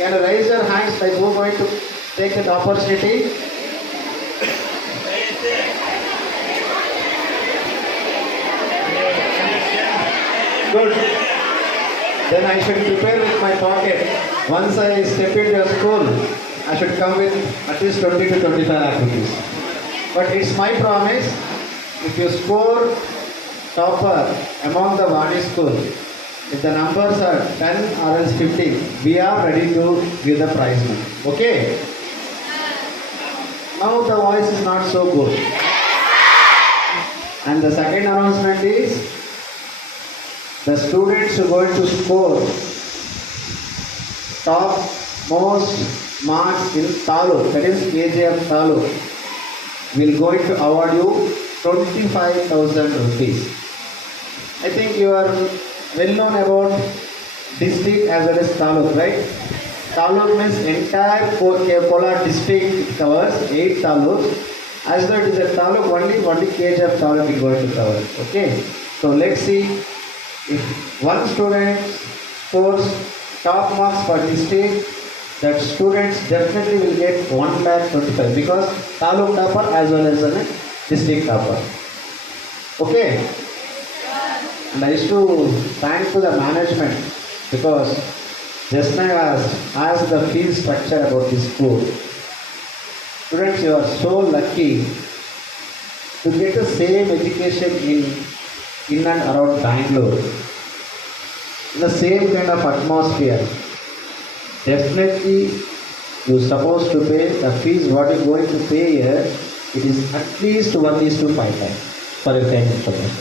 Can you raise your hands like who going to take that opportunity? Good. Then I should prepare with my pocket. Once I step into your school, I should come with at least 20 to 25 lakh rupees. But it's my promise, if you score topper among the Vani school, if the numbers are 10 or else 15, we are ready to give the prize money. Okay? Now the voice is not so good. And the second announcement is, the students who are going to score top most marks in Taluk, that is KGF Taluk, will going to award you 25,000 rupees. I think you are well known about district as well as Taluk, right? Taluk means entire Kolar district, it covers 8 Taluks. As though it is a Taluk, only KGF Taluk is going to cover. Okay? So let's see. If one student scores top marks for district, that students definitely will get 1,25,000 because Taluk topper as well as a district topper. Okay? And I used to thank to the management because just now I was asked the fee structure about this school. Students, you are so lucky to get the same education in and around Bangalore, in the same kind of atmosphere. Definitely, you're supposed to pay the fees. What you're going to pay here, it is at least 1:5 times for your kind information.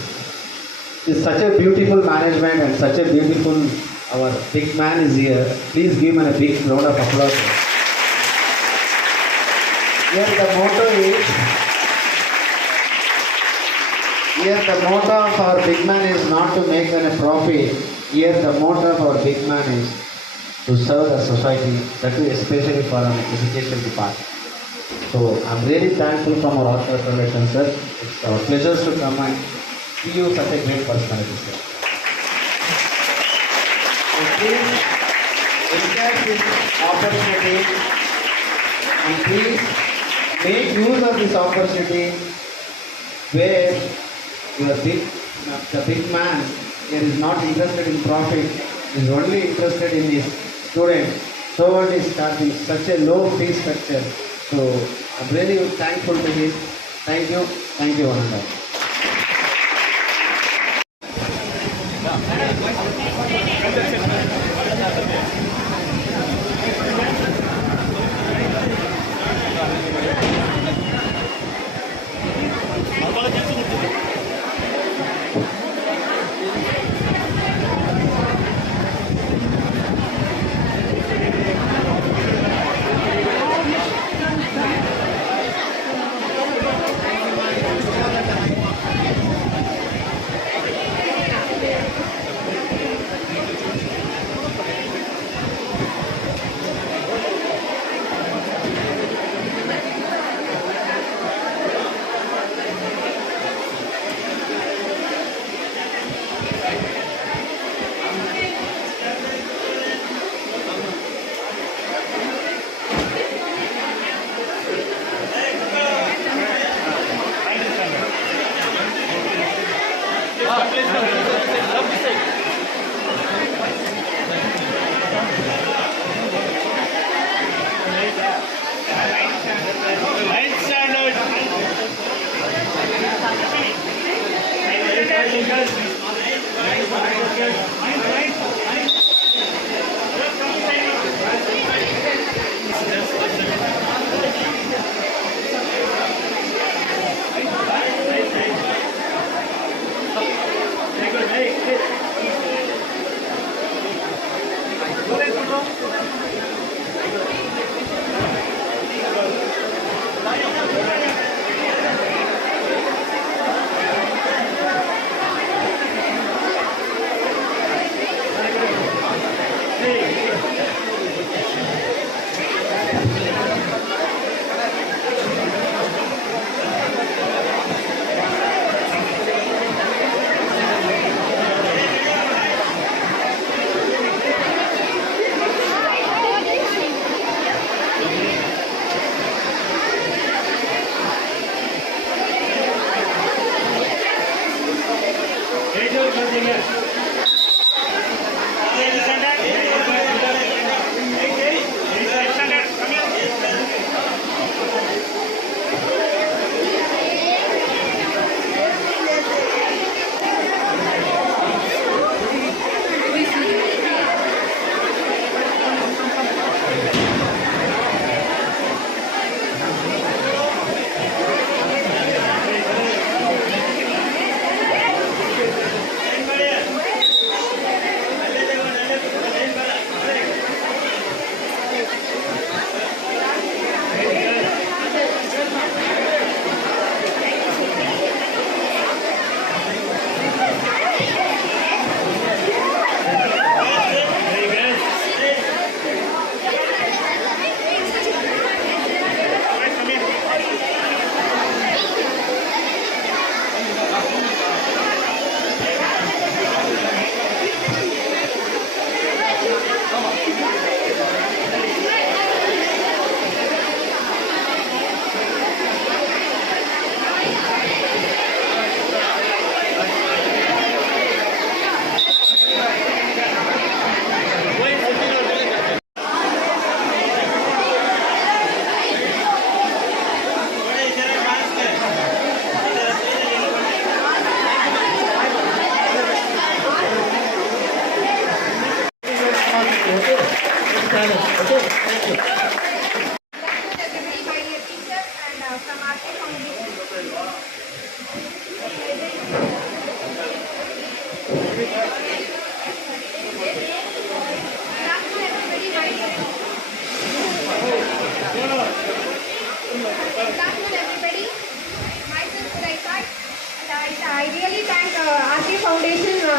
It's such a beautiful management and such a beautiful. Our big man is here. Please give him a big round of applause. Here the motto is. Here the motto of our big man is not to make a profit. Here the motto of our big man is to serve the society, that is especially for our education department. So I'm really thankful from our Orthodox Foundation, sir. It's our pleasure to come and see you such a great personality, sir. So please encourage this opportunity and please make use of this opportunity where the big man here is not interested in profit, is only interested in his students. So one is starting such a low fee structure. So I'm really thankful to him. Thank you, one and all.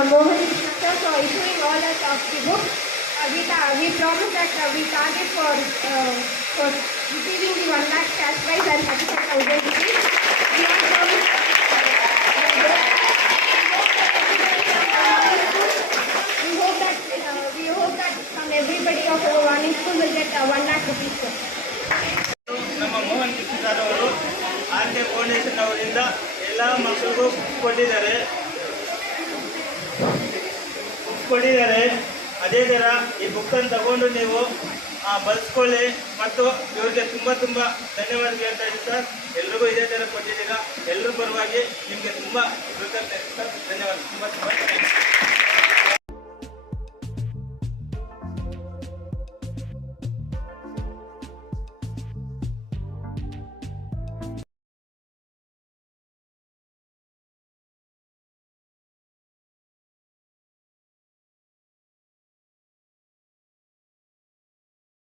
Mohan Sir for issuing all us of the book. We promise that we target for receiving the 1 lakh cash prize and 35,000 rupees. We are promised. We hope that from everybody of our warning school will get 1 lakh rupees. Sir. ನಮ್ಮ ಮೋಹನ್ ಕೃಷ್ಣರಾಜ್ ಅವರು RK foundation ಅವರಿಂದ ಎಲ್ಲ ಮಕ್ಕಳಿಗೂ ಕೊಟ್ಟಿದ್ದಾರೆ. ಅದೇ ಥರ ಈ ಬುಕ್ಕನ್ನು ತಗೊಂಡು ನೀವು ಬಳಸ್ಕೊಳ್ಳಿ ಮತ್ತು ಇವ್ರಿಗೆ ತುಂಬ ಧನ್ಯವಾದ ಹೇಳ್ತಾ ಇದ್ದೀನಿ ಸರ್. ಎಲ್ರಿಗೂ ಇದೇ ಥರ ಕೊಟ್ಟಿದ್ದೀರಾ. ಎಲ್ಲರ ಪರವಾಗಿ ನಿಮಗೆ ತುಂಬ ಕೃತಜ್ಞತೆ ಸರ್. ಧನ್ಯವಾದ. ತುಂಬ